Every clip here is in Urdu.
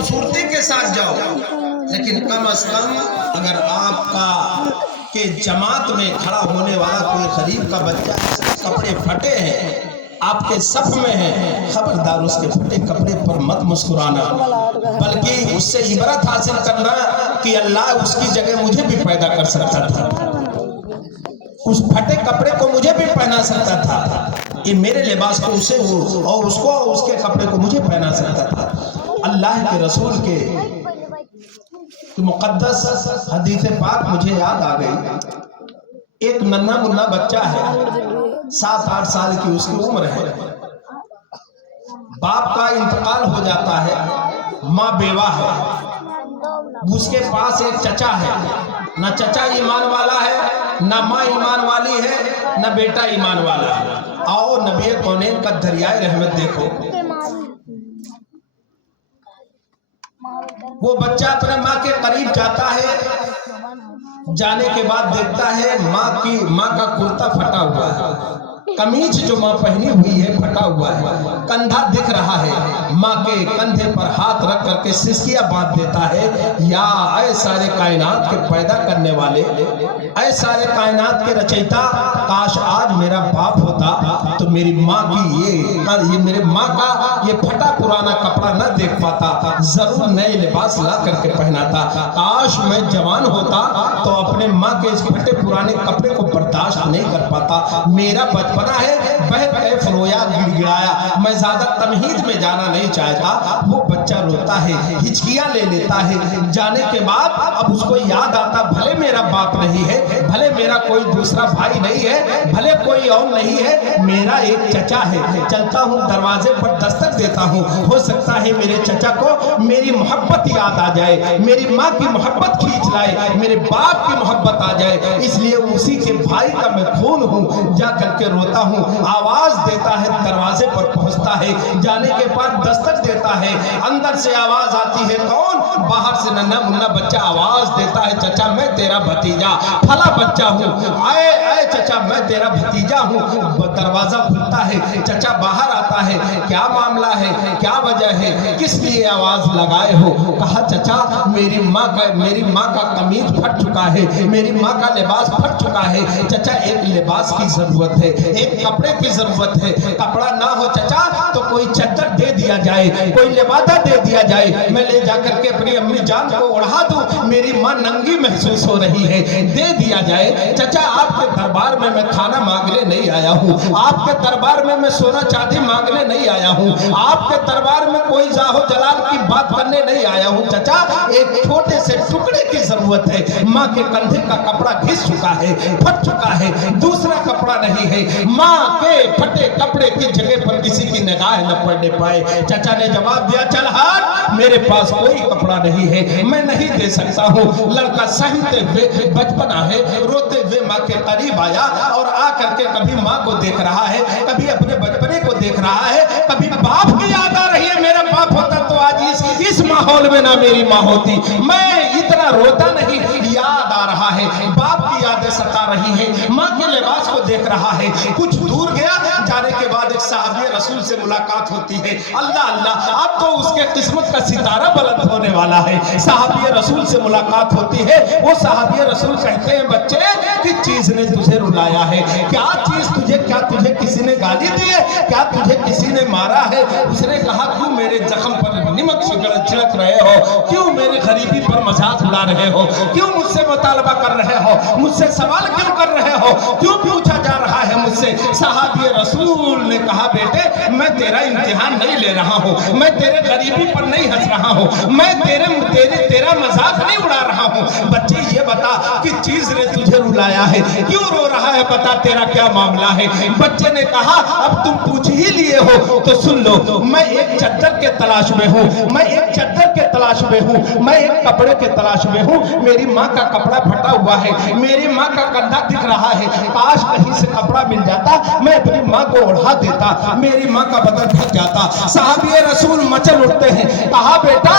خوبصورتی کے ساتھ جاؤ، لیکن کم از کم اگر آپ کا کہ جماعت میں کھڑا ہونے والا کوئی غریب کا بچہ کپڑے پھٹے ہیں آپ کے صف میں ہیں، خبردار اس کے پھٹے کپڑے پر مت مسکرانا، بلکہ اس سے عبرت حاصل کرنا کہ اللہ اس کی جگہ مجھے بھی پیدا کر سکتا تھا، اس پھٹے کپڑے کو مجھے بھی پہنا سکتا تھا، یہ میرے لباس کو اسے ہو اور اس کو اس کے کپڑے کو مجھے پہنا سکتا تھا۔ اللہ کے رسول کے مقدس حدیث پاک مجھے یاد آ گئی، ایک ننھا منھا بچہ ہے، 7-8 سال کی اس کی عمر ہے، باپ کا انتقال ہو جاتا ہے، ماں بیوہ ہے، اس کے پاس ایک چچا ہے، نہ چچا ایمان والا ہے، نہ ماں ایمان والی ہے، نہ بیٹا ایمان والا ہے۔ آؤ نبی کونین کا دریائے رحمت دیکھو، وہ بچہ اپنے ماں کے قریب جاتا ہے، جانے کے بعد دیکھتا ہے ماں کا کرتا پھٹا ہوا ہے، قمیض جو ماں پہنی ہوئی ہے پھٹا ہوا ہے، کندھا دکھ رہا ہے، ماں کے کندھے پر ہاتھ رکھ کر کے سسکیاں باندھ دیتا ہے، یا اے سارے کائنات کے پیدا کرنے والے، اے سارے کائنات کے رچیتا، کاش آج میرا باپ ہوتا تو میری ماں کی یہ میرے ماں کا یہ پھٹا پرانا کپڑا نہ دیکھ پاتا، ضرور نئے لباس لا کر کے پہناتا، کاش میں جوان ہوتا تو اپنے ماں کے اس پھٹے پرانے کپڑے کو برداشت نہیں کر پاتا، میرا بچپنا ہے بہت کیف رویا گڑ گڑایا، میں زیادہ تمہید میں جانا نہیں چاہتا۔ وہ بچہ روتا ہے، ہچکیاں لے لیتا ہے، جانے کے بعد اب اس کو یاد آتا بھلے میرا باپ نہیں ہے، بھلے میرا کوئی دوسرا بھائی نہیں ہے، بھلے کوئی اور نہیں ہے، میرا ایک چچا ہے، چلتا ہوں دروازے پر دستک دیتا ہوں، ہو سکتا ہے میرے چچا کو میری محبت یاد آ جائے، میری ماں کی محبت کھینچ لائے، میرے باپ کی محبت آ جائے، اس لیے اسی کے بھائی کا میں خون ہوں، جا کر کے روتا ہوں، آواز دیتا ہے، دروازے پر پہنچتا ہے، جانے کے بعد دستک دیتا ہے، اندر سے آواز آتی ہے، کون؟ باہر سے ننھا منھا بچہ آواز دیتا ہے، چچا میں تیرا بھتیجا پھلا بچہ ہوں، اے چچا میں تیرا بھتیجا ہوں، دروازہ کھلتا ہے، چچا باہر آتا ہے، کیا معاملہ ہے، کیا وجہ ہے، کس لیے آواز لگائے ہو؟ کہا چچا میری ماں کا قمیض پھٹ چکا ہے، میری ماں کا لباس پھٹ چکا ہے، چچا ایک لباس کی ضرورت ہے، ایک کپڑے کی ضرورت ہے، کپڑا نہ ہو چچا تو کوئی چادر دے دیا جائے، کوئی لبادہ دے دیا جائے، میں لے جا کر کے اپنی امی جان کو اڑھا دوں، میری ماں ننگی محسوس ہو رہی ہے، دے دیا جائے۔ چچا آپ کے دربار میں میں کھانا مانگنے نہیں آیا ہوں، آپ کے دربار میں میں سونا چاندی مانگنے نہیں آیا ہوں، آپ کے دربار میں کوئی جاہ و جلال کی بات کرنے نہیں آیا ہوں، چچا ایک چھوٹے سے ٹکڑے کی ضرورت ہے، ماں کے کندھے کا کپڑا گھس چکا ہے، پھٹ چکا ہے، دوسرا کپڑا نہیں ہے، ماں کے پھٹے کپڑے کی جگہ پر کسی کی نگاہ نہ پڑنے پائے۔ چچا نے جواب دیا چل ہٹ، میرے پاس کوئی کپڑا نہیں ہے، میں نہیں دے سکتا ہوں۔ لڑکا سہمتے ہوئے بچپنا ہے، روتے ہوئے ماں کے قریب آیا اور آ کر کے کبھی ماں کو دیکھ رہا ہے، کبھی اپنے بچپنے کو دیکھ رہا ہے، کبھی باپ کی یاد آ رہی ہے، میرا باپ ہوتا تو آج اس ماحول میں نہ میری ماں ہوتی، میں اتنا روتا نہیں، یاد آ رہا ہے، باپ کی یادیں ستا رہی ہیں، ماں کے لباس کو دیکھ رہا ہے۔ کچھ دور گیا، جانے کے بعد ایک صحابی رسول سے ملاقات ہوتی ہے، اللہ اللہ اب تو اس کے قسمت کا ستارہ بلند ہونے والا ہے، صحابی رسول سے ملاقات ہوتی ہے، وہ صحابی رسول کہتے ہیں بچے کس چیز نے تجھے رلایا ہے، کیا چیز کیا تجھے کسی نے گالی دی ہے، کیا تجھے کسی نے مارا ہے؟ اس نے کہا کیوں میرے زخم پر نمک چھڑک رہے ہو، کیوں میری غریبی پر مذاق اڑا رہے ہو، کیوں مجھ سے مطالبہ کر رہے ہو، مجھ سے سوال کیوں کر رہے ہو، کیوں پوچھا جا رہا ہے مجھ سے؟ صحابی رسول نے کہا بیٹے میں تیرا امتحان نہیں لے رہا ہوں، میں تیرے غریبی پر نہیں ہنس رہا ہوں، میں تیرا مذاق نہیں اڑا رہا ہوں، بچے یہ بتا کہ چیز نے تجھے رلایا ہے، کیوں رو رہا ہے، بتا تیرا کیا معاملہ ہے؟ بچے نے کہا اب تم پوچھ ہی لیے ہو تو سن لو، میں ایک چادر کے تلاش میں ہوں، میں ایک چادر کے تلاش میں ہوں، میں ایک کپڑے کے تلاش میں ہوں، میری ماں کا کپڑا پھٹا ہوا ہے، میری ماں کا کندھا دکھ رہا ہے، کاش کہیں سے کپڑا مل جاتا، میں اپنی ماں کو اڑھا دیتا، میری ماں کا بدن ڈھک جاتا۔ صحابی رسول مچل اٹھتے ہیں، کہا بیٹا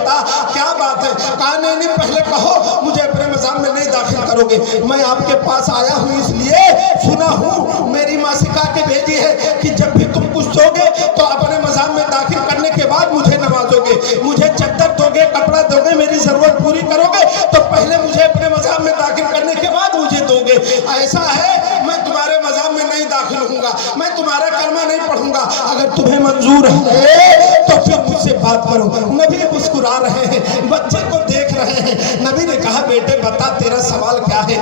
بتا کیا بات ہے؟ کہا نہیں پہلے کہو مجھے اپنے مذہب میں نہیں داخل کرو گے؟ میں آپ کے پاس آیا ہوں اس لیے سنا ہوں میری ماں سکھا کے بھیجی ہے کہ جب بھی تم کچھ دو گے تو اپنے مذہب میں داخل کرنے کے بعد مجھے نوازو گے، مجھے چادر دو گے، کپڑا دو گے، میری ضرورت پوری کرو گے تو پہلے مجھے اپنے مذہب میں داخل کرنے کے بعد مجھے دو گے۔ ایسا ہے میں تمہارے مذہب میں نہیں داخل ہوں گا، میں تمہارا کلمہ نہیں پڑھوں گا، اگر تمہیں منظور ہے تو پھر مجھ سے بات کرو۔ نبی مسکرا رہے ہیں، بچے کو دیکھ رہے ہیں۔ نبی نے کہا بیٹے بتا تیرا سوال کیا ہے،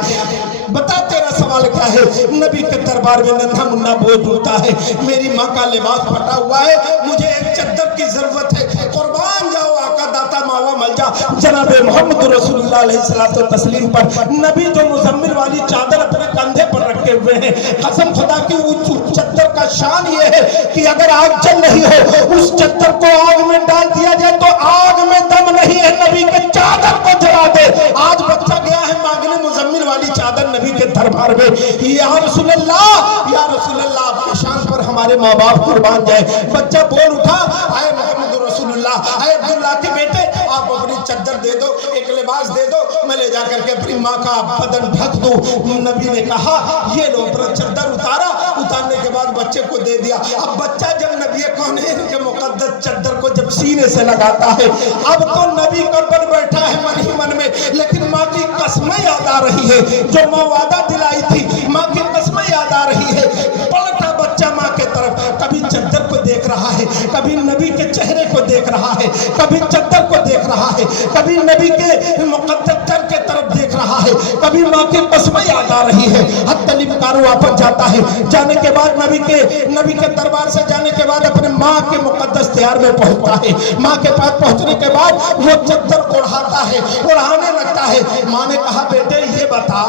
بتا تیرا سوال کیا ہے؟ نبی کے دربار میں ننھا منھا بوجھ اٹھتا ہے، میری ماں کا لباس پھٹا ہوا ہے، مجھے ایک چادر کی ضرورت ہے، قربان جاؤ آقا داتا ماوا ملجا جناب محمد رسول اللہ علیہ الصلوۃ والتسلیم پر۔ نبی جو مزمل والی چادر اپنے کندھے پر رکھے ہوئے ہیں، قسم خدا کی اس چادر کا شان یہ ہے کہ اگر آگ جل رہی ہو اس چادر کو آگ میں ڈال دیا جائے تو آگ میں دم نہیں ہے، نبی کے چادر کو جلا دے۔ آج بچہ گیا ہے مانگنے مزمل والی چادر نبی کے دربار میں، یا رسول اللہ یا رسول اللہ آپ کے شان پر ہمارے ماں باپ قربان جائے۔ بچہ بول اٹھا اے محمد رسول اللہ، اے عبداللہ کے بیٹے آپ اپنی چادر دے دو، ایک لباس دے دو، میں لے جا کر کے اپنی ماں کا بدن ڈھک دوں۔ نبی نے کہا یہ لو اپنا چادر اتارا، اتارنے کے بعد بچے کو دے دیا۔ اب بچہ جب نبی کونین کے مقدس چادر کو جب سینے سے لگاتا ہے، اب تو نبی کا بن بیٹھا ہے من ہی من میں، لیکن ماں کی قسمیں یاد آ رہی ہے جو ماں وعدہ دلائی تھی، ماں کی قسمیں یاد آ رہی ہے۔ پلٹا بچہ ماں کے طرف، کبھی چادر کو دیکھ رہا ہے، کبھی نبی کے چہرے کو دیکھ رہا ہے، کبھی چادر کو دیکھ رہا ہے، کبھی نبی کے مقدس سر کے طرف دیکھ رہا ہے، کبھی ماں کی قسمیں یاد آ رہی ہے۔ حتی الامکان واپس جاتا ہے، جانے کے بعد نبی کے دربار سے جانے کے بعد اپنے ماں کے مقدس دیار میں پہنچتا ہے۔ ماں کے پاس پہنچنے کے بعد وہ چادر اڑاتا ہے، اڑانے لگتا ہے۔ ماں نے کہا بیٹے یہ بتا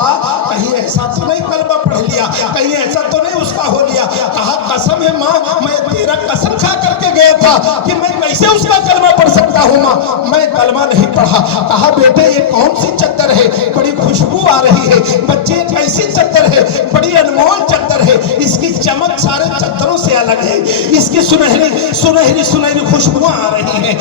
کہیں ایسا تو نہیں کلمہ پڑھ لیا، کہیں ایسا تو نہیں اس کا ہو لیا؟ کہا قسم ہے ماں میں تیرا قسم کھا کر کے گیا تھا کہ میں کیسے اس کا کلمہ پڑھ سکتا ہوں ماں، میں کلمہ نہیں پڑھا۔ کہا بیٹے یہ کون سی چادر ہے، بڑی خوشبو آ رہی ہے، بچے کیسی چادر ہے، بڑی انمول چادر ہے، اس کی چمک سارے چادروں سے الگ ہے، اس کی سنہری خوشبوئیں آ رہی ہیں،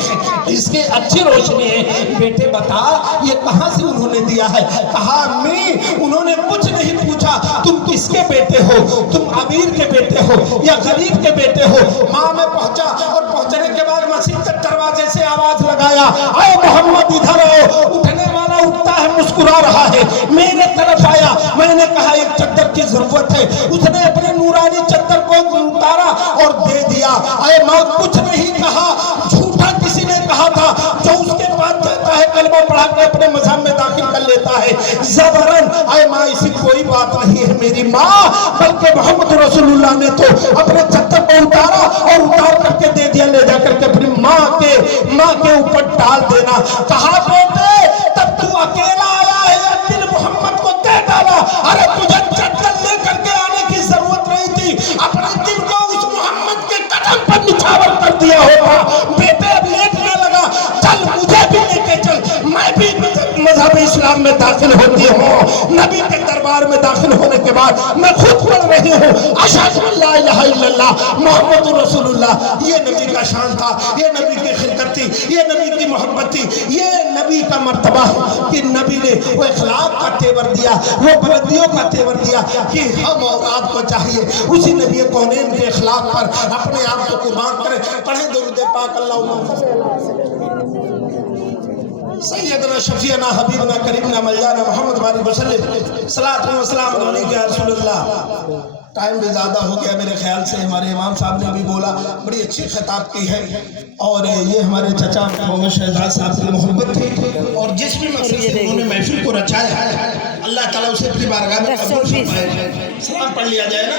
اس کی اچھی روشنی ہے۔ بیٹے بتا یہ کہاں سے انہوں نے دیا ہے؟ کہا امی انہوں نے کچھ نہیں پوچھا، تم کس کے بیٹے ہو، تم امیر کے بیٹے ہو یا غریب کے بیٹے ہو؟ ماں میں پہنچا اور پہنچنے کے بعد مسجد کے دروازے سے آواز لگایا اے محمد ادھر آؤ۔ اٹھنے والا اٹھتا ہے، مسکرا رہا ہے، میرے طرف آیا، میں نے کہا ایک چادر کی ضرورت ہے، اس نے اپنے نورانی چادر کو اتارا اور دے دیا۔ اے ماں کچھ نہیں کہا، جھوٹا کسی نے کہا تھا، جو اس کے پاس جاتا ہے کلمہ پڑھا کے اپنے مذہب میں داخل کر لیتا ہے زبرن۔ اے ماں ایسی کوئی بات نہیں ہے میری ماں، بلکہ محمد رسول اللہ نے تو اپنے چادر کو اتارا اور اتار کر کے دے دیا، لے جا کر کے اپنی ماں کے اوپر ڈال دینا۔ کہا بیٹے تب تو اکیلا آیا ہے یا دل محمد کو دے ڈالا؟ ارے تجھے چادر لے کر کے آنے کی ضرورت نہیں تھی، اپنے دل کو اس محمد کے قدم پر نچھاور کر دیا ہوگا۔ بیٹے اب لیٹنے لگا، چل مجھے بھی لے کے چل، میں بھی مذہب اسلام میں داخل ہوتی ہوں۔ نبی کے دربار میں داخل ہونے کے بعد میں خود پڑھ رہی ہوں اشہد ان لا الہ الا اللہ محمد رسول اللہ۔ یہ نبی کا شان تھا، یہ نبی کی خلقت تھی، یہ نبی کی محبت تھی، یہ نبی کا مرتبہ کہ نبی نے وہ اخلاق کا تیور دیا، وہ بلندیوں کا تیور دیا کہ ہم اور آپ کو چاہیے اسی نبی کونین کے اخلاق پر اپنے آپ کو قربان کریں۔ پڑھیں درود پاک اللہم سیدنا شفیعنا حبیبنا قریبنا ملجانا محمد بارک وسلم صلاۃ و سلام علیک یا رسول اللہ۔ ٹائم بھی زیادہ ہو گیا میرے خیال سے، ہمارے امام صاحب نے بھی بولا، بڑی اچھی خطاب کی ہے، اور یہ ہمارے چچا محمد شہزاد صاحب کی محبت تھی، اور جس بھی مقصد سے انہوں نے محفل کو رچایا ہے اللہ تعالیٰ اسے اپنی بارگاہ میں قبول فرمائے۔ سلام پڑھ لیا جائے نا،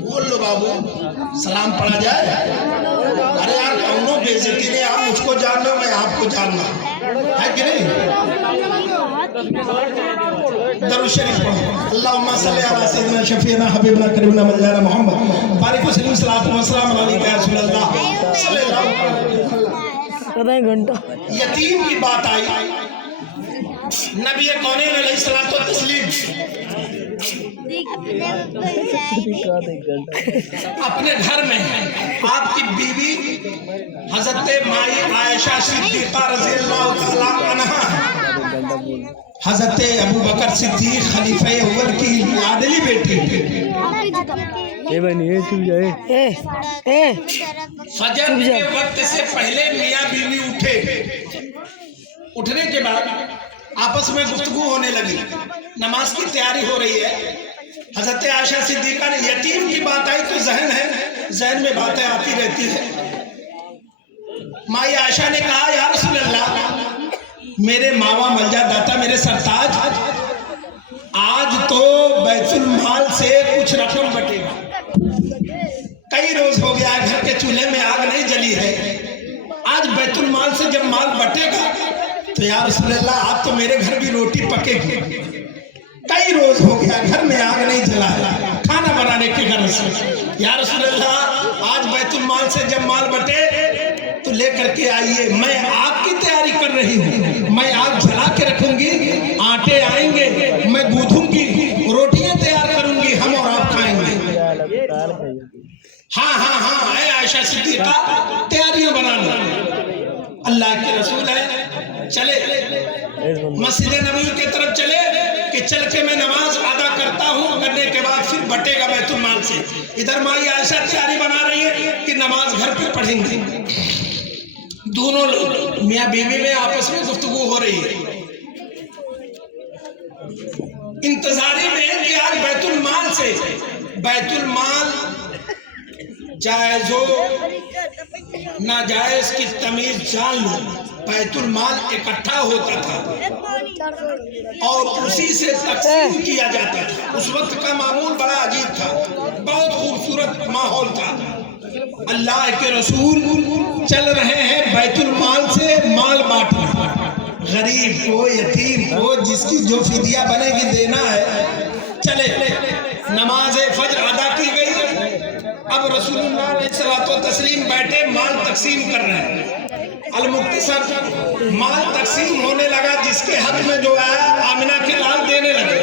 بول لو بابو سلام پڑھا جائے۔ ارے یار کونوں بےعزتی نے، آپ مجھ کو جان لو میں آپ کو جاننا ہے کہ نہیں؟ درود شریف پڑھو، اللہم صلی علی سیدنا شفیعنا حبیبنا قریبنا ملجانا محمد بارک وسلم صلاۃ و سلام علیک یا رسول اللہ صلی اللہ علیہ وسلم۔ یتیم کی بات آئی، نبی کونین علیہ السلام کو تسلیم اپنے گھر میں آپ کی بیوی حضرت مائی عائشہ صدیقہ رضی اللہ تعالیٰ عنہا حضرت ابو بکر صدیق خلیفہ اول کی لاڈلی بیٹی فجر کے وقت سے پہلے میاں بیوی اٹھنے کے بعد آپس میں گفتگو ہونے لگی، نماز کی تیاری ہو رہی ہے۔ حضرت عائشہ صدیقہ نے یتیم کی بات آئی تو ذہن میں باتیں آتی رہتی ہے۔ مائی عائشہ نے کہا یا رسول اللہ، میرے ماوا ملجا داتا میرے سرتاج، آج تو بیت المال سے کچھ رقم بٹے گا، کئی روز ہو گیا گھر کے چولہے میں آگ نہیں جلی ہے، آج بیت المال سے جب مال بٹے گا تو یا رسول اللہ آپ تو میرے گھر بھی روٹی پکے گی، کئی روز ہو گیا گھر میں آگ نہیں جلا کھانا بنانے کے غرض سے، یا رسول اللہ آج بیت المال سے جب مال بٹے تو لے کر کے آئیے، میں آگ کی تیاری کر رہی ہوں، میں آگ جلا کے رکھوں گی، آٹے آئیں گے، میں گوندھوں گی، روٹیاں تیار کروں گی، ہم اور آپ کھائیں گے۔ ہاں اے عائشہ صدیقہ تیاریاں بنا لو، اللہ کے رسول ہے، چلے مسجد نبوی کی طرف چلے کہ چل کے میں نماز ادا کرتا ہوں، کرنے کے بعد پھر بٹے گا بیت المال سے۔ ادھر مائی عائشہ تیاری بنا رہی ہے کہ نماز گھر پہ پڑھیں گے، دونوں لوگ میاں بیوی میں آپس میں گفتگو ہو رہی ہے، انتظاری میں کہ آج بیت المال سے، بیت المال جائز ہو ناجائز کی تمیز جان لو، بیت المال اکٹھا ہوتا تھا اور اسی سے تقسیم کیا جاتا تھا۔ اس وقت کا معمول بڑا عجیب تھا، بہت خوبصورت ماحول تھا۔ اللہ کے رسول چل رہے ہیں بیت المال سے مال بانٹنا، غریب کو، یتیم کو، جس کی جو فدیہ بنے گی دینا ہے۔ چلے نماز فجر ادا کی گئی، اب رسول اللہ علیہ الصلوۃ والتسلیم بیٹھے مال تقسیم کر رہے ہیں۔ المختصر مال تقسیم ہونے لگا، جس کے حق میں جو ہے آمنہ کے لال دینے لگے۔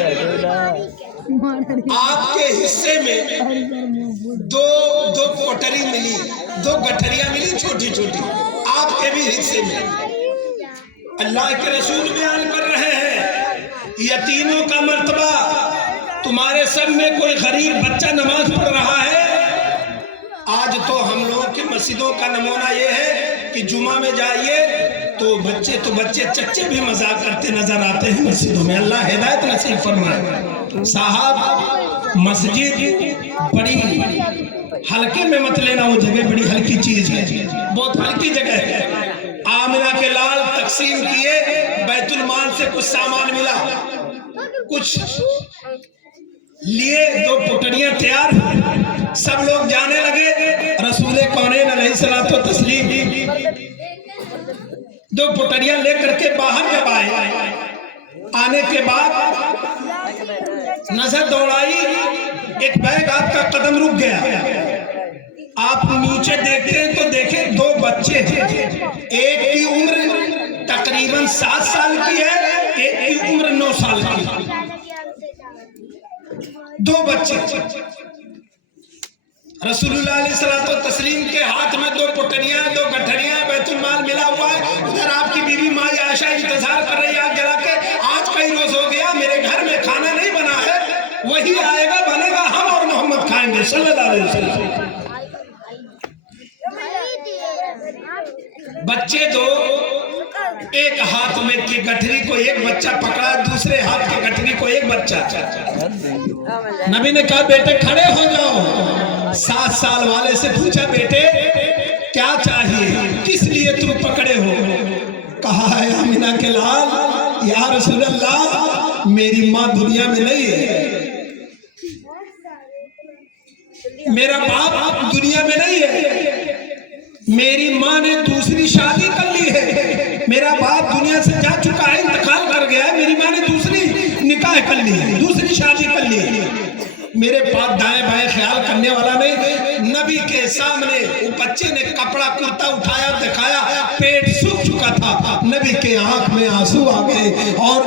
آپ کے حصے میں دو کوٹری ملی، دو گٹھریاں ملی چھوٹی چھوٹی، آپ کے بھی حصے میں۔ اللہ کے رسول بیان کر رہے ہیں یتیموں کا مرتبہ، تمہارے سب میں کوئی غریب بچہ نماز پڑھ رہا ہے؟ آج تو ہم لوگوں کی مسجدوں کا نمونہ یہ ہے کہ جمعہ میں جائیے تو بچے چچے بھی مذاق کرتے نظر آتے ہیں مسجدوں میں۔ اللہ ہدایت نصیب فرمائے۔ صاحب مسجد بڑی ہلکے میں مت لینا، وہ جگہ بڑی ہلکی چیز ہے، بہت ہلکی جگہ ہے۔ آمنہ کے لال تقسیم کیے، بیت المال سے کچھ سامان ملا، کچھ لیے، دو پٹڑیاں تیار، سب لوگ جانے لگے۔ رسول کونین علیہ الصلوۃ والتسلیم دو پٹڑیاں لے کر کے باہر جب آئے، آنے کے بعد نظر دوڑائی، ایک بیگ آپ کا قدم رک گیا، آپ نیچے دیکھتے ہیں تو دیکھیں دو بچے ہیں، ایک کی عمر تقریباً 7 سال کی ہے، ایک کی عمر 9 سال کی، دو بچے۔ رسول اللہ علیہ الصلوۃ والتسلیم کے ہاتھ میں دو پٹریاں، دو گٹھریاں، بیت المال ملا ہوا ہے، ادھر آپ کی بیوی مائی عائشہ انتظار کر رہی ہے آگ جلا کے، آج کئی روز ہو گیا میرے گھر میں کھانا نہیں بنا ہے، وہی آئے گا بنے گا، ہم اور محمد کھائیں گے صلی اللہ علیہ وسلم۔ بچے دو، ایک ہاتھ میں کی گٹھری کو ایک بچہ پکڑا، دوسرے ہاتھ کی گٹھری کو ایک بچہ۔ نبی نے کہا بیٹے کھڑے ہو جاؤ۔ 7 سال والے سے پوچھا بیٹے کیا چاہیے، کس لیے تم پکڑے ہو؟ کہا ہے آمنہ کے لال، یا رسول اللہ میری ماں دنیا میں نہیں ہے، میرا باپ دنیا میں نہیں ہے، میری ماں نے دوسری شادی کر لی ہے، میرا باپ دنیا سے جا چکا ہے، انتقال کر گیا ہے، میری ماں نے دوسری نکاح کر لی ہے، دوسری شادی کر لی ہے، میرے پاس دائیں بائیں خیال کرنے والا نہیں۔ نبی کے سامنے وہ بچے نے کپڑا کرتا اٹھایا، دکھایا، پیٹ سوکھ چکا تھا، نبی کے آنکھ میں آنسو آ گئے، اور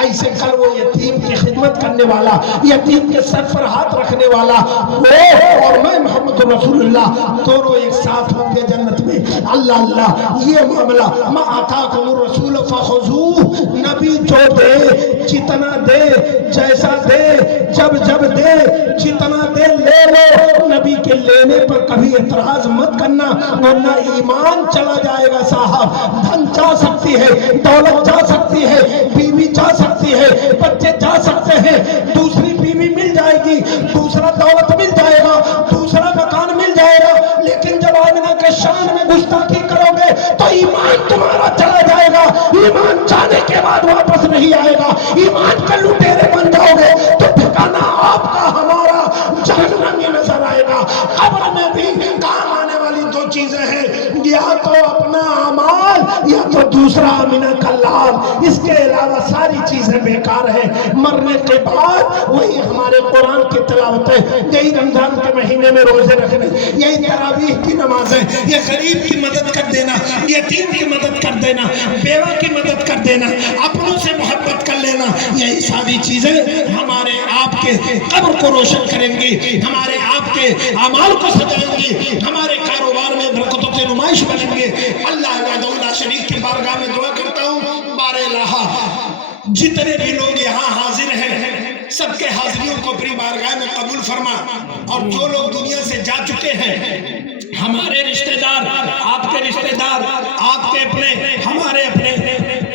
ایسے کل وہ یتیم کی خدمت کرنے والا، یتیم کے سر پر ہاتھ رکھنے والا، وہ اور میں محمد رسول اللہ دونوں ایک ساتھ ہوں گے جنت میں۔ اللہ اللہ، یہ معاملہ ما آتاکم الرسول فخذوہ، نبی جو دے جتنا دے، جیسا دے، جب جب دے، جتنا دے لے لو۔ نبی کے لینے پر کبھی اعتراض مت کرنا، ورنہ ایمان چلا جائے گا صاحب۔ دھن جا سکتی ہے، دولت جا سکتی ہے، بیوی جا سکتی ہے، بچے جا سکتے ہیں، دوسری بیوی مل جائے گی، دوسرا دولت مل جائے گا، دوسرا مکان مل جائے گا، لیکن جب آمنہ کے شان میں گستاخی کرو گے تو ایمان تمہارا چلا جائے گا۔ ایمان جانے کے بعد واپس نہیں آئے گا۔ ایمان کے لٹیرے بن جاؤ گے تو ٹھکانہ آپ کا ہمارا جہنم میں نظر آئے گا۔ قبر میں بھی کام آنے والی دو چیزیں ہیں، یا تو اپنا اعمال یا تو دوسرا آمنہ کا لال، اس کے علاوہ ساری چیزیں بیکار ہیں۔ مرنے کے بعد وہی ہمارے قرآن کی تلاوت ہے، یہی رمضان کے مہینے میں روزے رکھنے، یہی تراویح کی نمازیں، یہ غریب کی مدد کر دینا، یتیم کی مدد کر دینا، بیوہ کی مدد کر دینا، اپنوں سے محبت کر لینا، یہی ساری چیزیں ہمارے آپ کے قبر کو روشن کریں گی، ہمارے آپ کے اعمال کو سجائیں گی، ہمارے کاروبار میں برکتوں کے نمائش بنیں گے۔ اللہ وحدہ لا شریک کی بارگاہ میں دعا کرتا ہوں، بار الہ جتنے بھی لوگ یہاں حاضر ہیں سب کے حاضریوں کو اپنی بارگاہ میں قبول فرما، اور جو لوگ دنیا سے جا چکے ہیں، ہمارے رشتہ دار، آپ کے رشتہ دار، آپ کے اپنے، ہمارے اپنے،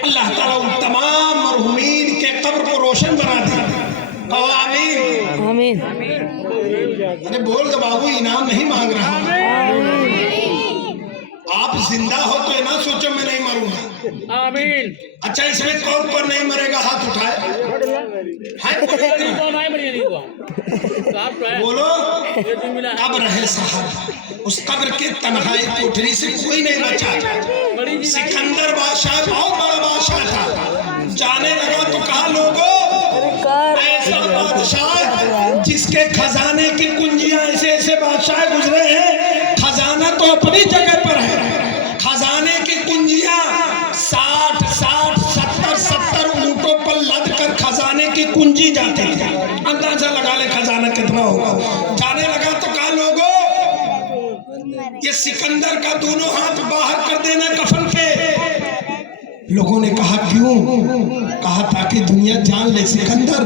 اللہ تعالیٰ ان تمام مرحومین کے قبر کو روشن بنا دے۔ آمین آمین۔ ارے بول دو بابو، انعام نہیں مانگ رہا، آپ زندہ ہو تو نہ سوچو میں نہیں مروں گا۔ آمین۔ اچھا اس میں کون پر نہیں مرے گا ہاتھ اٹھائے؟ بولو۔ قبر ہے صاحب، اس قبر کے تنہائی کوٹری سے کوئی نہیں بچا۔ سکندر بادشاہ بہت بڑا بادشاہ تھا، جانے لگا تو کہا لوگوں، ایسا بادشاہ جس کے خزانے کی کنجیاں، ایسے ایسے بادشاہ گزرے ہیں، خزانہ تو اپنی جگہ پر ہے، خزانے کی کنجیاں 60 اونٹوں پر لد کر خزانے کی کنجی جاتے تھے۔ اندازہ لگا لے خزانہ کتنا ہوگا۔ جانے لگا تو کہا لوگوں، یہ سکندر کا دونوں ہاتھ باہر کر دینا کفن کے۔ لوگوں نے کہا کیوں؟ کہا تاکہ دنیا جان لے سکندر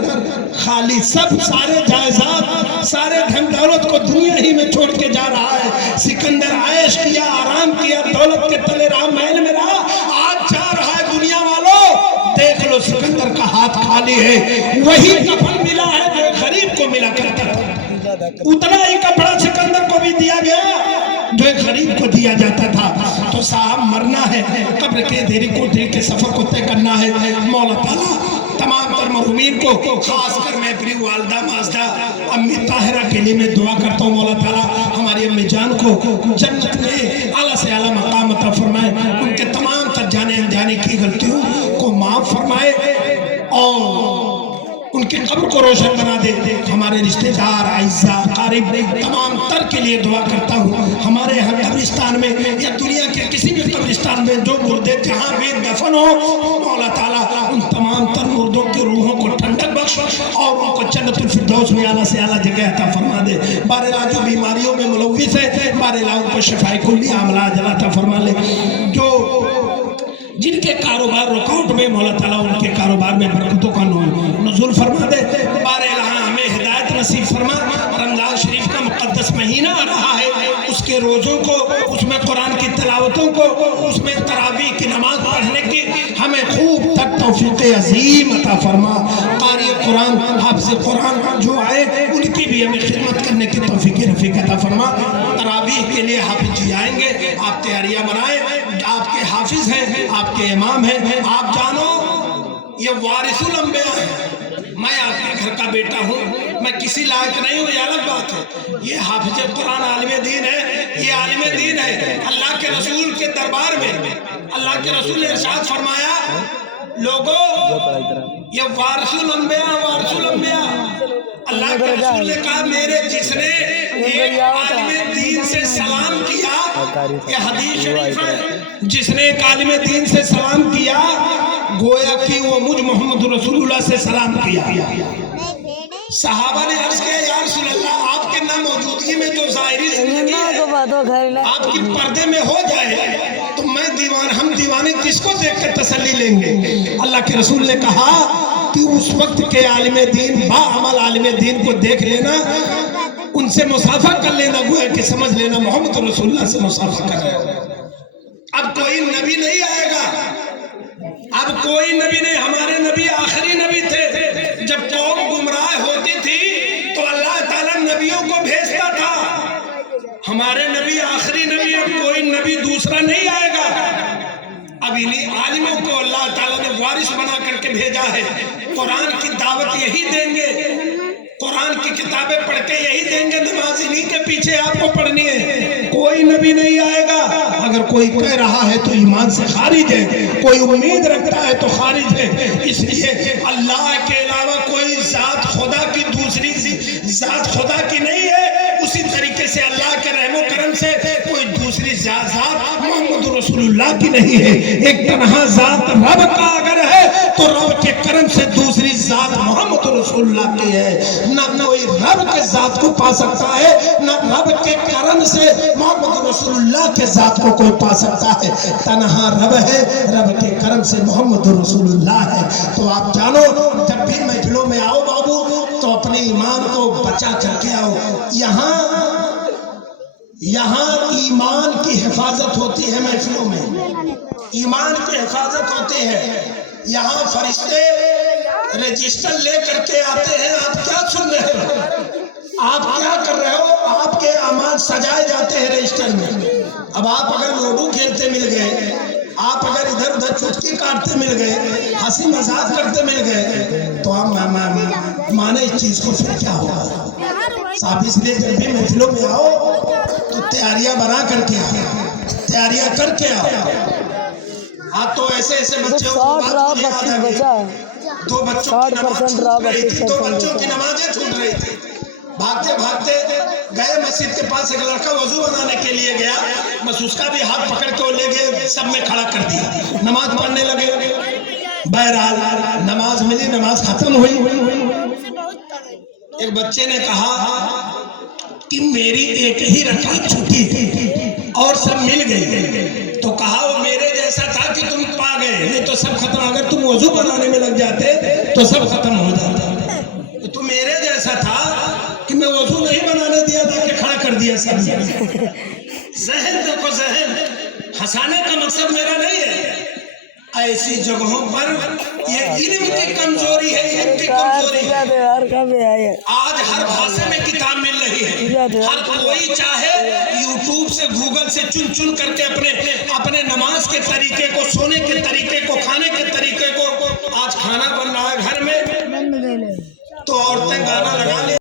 خالی سب سارے جائیداد، سارے دھن دولت کو دنیا ہی میں چھوڑ کے جا رہا ہے۔ سکندر عیش کیا، آرام کیا، دولت کے تلے رہا، محل میں رہا، آج جا رہا ہے دنیا والوں، دیکھ لو سکندر کا ہاتھ خالی ہے۔ وہی کفن ملا ہے جو غریب کو ملا کرتا تھا، اتنا ہی کپڑا سکندر کو بھی دیا گیا جو ایک غریب کو دیا جاتا تھا۔ تو صاحب مرنا ہے، قبر کے اندھیری کوٹری کے سفر کو طے کرنا ہے۔ مولا تعالیٰ تمام تر مرحومین کو، خاص کر میں اپنی والدہ ماجدہ امی طاہرہ کے لیے میں دعا کرتا ہوں، مولا تعالیٰ ہماری امی جان کو جنت میں اعلیٰ سے اعلیٰ مقام عطا فرمائے، ان کے تمام تر جانے انجانے کی غلطیوں کو معاف فرمائے اور ان کی قبر کو روشن بنا دے۔ ہمارے رشتہ دار، اعزاء، قارب تمام تر کے لیے دعا کرتا ہوں۔ ہمارے ہر قبرستان میں یا دنیا کے کسی بھی قبرستان میں جو مردے جہاں بھی دفن ہو، مولا تعالیٰ ان تمام تر مردوں کی روحوں کو ٹھنڈک بخش اور ان کو جنت الفردوس میں اعلیٰ سے اعلیٰ جگہ عطا فرما دے۔ بارہا جو بیماریوں میں ملوث ہے، بارہا ان کو شفائے کلی عاملہ عاجلہ عطا فرما لے۔ جو جن کے کاروبار رکاوٹ میں، مولا تعالیٰ ان کے کاروبار میں برکتوں کا نزول فرما دے۔ بارہا ہمیں ہدایت نصیب فرما۔ رمضان شریف کا مقدس مہینہ آ رہا ہے، اس کے روزوں کو، اس میں قرآن کی تلاوتوں کو، اس میں تراویح کی نماز پڑھنے کی ہمیں خوب تک توفیق عظیم عطا فرما۔ قاری قرآن، حافظ قرآن جو آئے ان کی بھی ہمیں خدمت کرنے کی توفیق رفیق عطا فرما۔ تراویح کے لیے حافظ جی آئیں گے، آپ تیاریاں بنائیں، آپ کے حافظ ہیں، آپ کے امام ہیں۔ آپ جانو یہ وارث الانبیاء ہے، میں آپ کے گھر کا بیٹا ہوں، میں کسی لائق نہیں ہوں، یہ الگ بات ہے۔ یہ حافظ قرآن عالم دین ہے، یہ عالم دین ہے۔ اللہ کے رسول کے دربار میں اللہ کے رسول نے ارشاد فرمایا، لوگوں یہ وارث الانبیاء، وارث الانبیاء۔ اللہ کے رسول نے کہا میرے جس نے ایک عالم دین سے سلام کیا، یہ حدیث شریف ہے، جس نے ایک عالم دین سے سلام کیا گویا کہ وہ مجھ محمد رسول اللہ سے سلام کیا. صحابہ نے عرض کیا یا رسول اللہ آپ کے نہ موجودگی میں جو ظاہری زندگی ہے آپ کی پردے میں ہو جائے تو ہم دیوانے کس کو دیکھ کے تسلی لیں گے. اللہ کے رسول نے کہا کہ اس وقت کے عالم دین با عمل عالم دین کو دیکھ لینا, ان سے مصافحہ کر لینا, گویا کہ سمجھ لینا محمد رسول اللہ سے مصافحہ کر رہے ہو. اب کوئی نبی نہیں آئے گا, اب کوئی نبی نہیں. ہمارے نبی آخری نبی تھے. جب قوم گمراہ ہوتی تھی تو اللہ تعالیٰ نبیوں کو بھیجتا تھا. ہمارے نبی آخری نبی, اب کوئی نبی دوسرا نہیں آئے گا. اب انہیں عالموں کو اللہ تعالیٰ نے وارث بنا کر کے بھیجا ہے. قرآن کی دعوت یہی دیں گے, قرآن کی کتابیں پڑھ کے یہی دیں گے, نماز انہیں کے پیچھے آپ کو پڑھنی ہے. کوئی نبی نہیں آئے گا. اگر کوئی کہہ رہا ہے تو ایمان سے خارج ہے, کوئی امید رکھتا ہے تو خارج ہے. اس لیے اللہ کے علاوہ کوئی ذات خدا کی دوسری ذات خدا کی نہیں ہے, اسی طریقے سے اللہ کے رحم و کرم سے کوئی دوسری ذات محمد رسول اللہ کی نہیں ہے. ایک تنہا ذات رب کا اگر ہے تو رب کے کرم سے دوسری ذات محمد رسول اللہ کی ہے. نہ کوئی رب کے ذات کو پا سکتا ہے, نہ رب کے کرم سے محمد رسول اللہ کے ذات کو کوئی پا سکتا ہے. تنہا رب ہے, رب کے کرم سے محمد رسول اللہ ہے. تو آپ جانو جب بھی محفلوں میں آؤ بابو تو اپنے ایمان کو بچا کر کے آؤ. یہاں ایمان کی حفاظت ہوتی ہے. محفلوں میں ایمان کی حفاظت ہوتی ہے. یہاں فرشتے رجسٹر لے کر کے آتے ہیں. آپ کیا سن رہے ہو, آپ کیا کر رہے ہو, آپ کے اعمال سجائے جاتے ہیں رجسٹر میں. اب آپ اگر لوڈو کھیلتے مل گئے, آپ اگر ادھر ادھر چٹکی کاٹتے مل گئے, ہنسی مذاق کرتے مل گئے, تو آپ مانے اس چیز کو پھر کیا ہوگا. صاحب اس لیے جب بھی محفلوں میں آؤ تو تیاریاں بنا کر کے آؤ, تیاریاں کر کے آؤ. آپ تو ایسے بچے ہو, دو بچوں کی نماز چھوٹ رہی تھی, دو بچوں کی نمازیں چھوٹ رہی تھی. بھاگتے بھاگتے گئے مسجد کے پاس, ایک لڑکا وضو بنانے کے لیے گیا, بس اس کا بھی ہاتھ پکڑ کے وہ لے گئے, سب میں کھڑا کر دیا, نماز پڑھنے لگے. بہرحال نماز ملی, نماز ختم ہوئی. ایک بچے نے کہا کہ میری ایک ہی رکعت چھوٹی تھی اور سب مل گئی. تو کہا وہ میرے جیسا تھا کہ تم پا گئے, نہیں تو سب ختم. اگر تم وضو بنانے میں لگ جاتے تو سب ختم ہو جاتا. تو میرے جیسا تھا کہ میں وضو نہیں بنانے دیا تھا کہ کھڑا کر دیا سب. ذہن دیکھو, ذہن ہنسانے کا مقصد میرا نہیں ہے. ایسی جگہوں پر یہ علم کی کمزوری ہے, علم کی کمزوری ہے. آج ہر بھاشے میں کتاب مل رہی ہے, ہر کوئی چاہے یوٹیوب سے گوگل سے چن کر کے اپنے نماز کے طریقے کو, سونے کے طریقے کو, کھانے کے طریقے کو. آج کھانا بن رہا ہے گھر میں تو عورتیں گانا لگا لیں.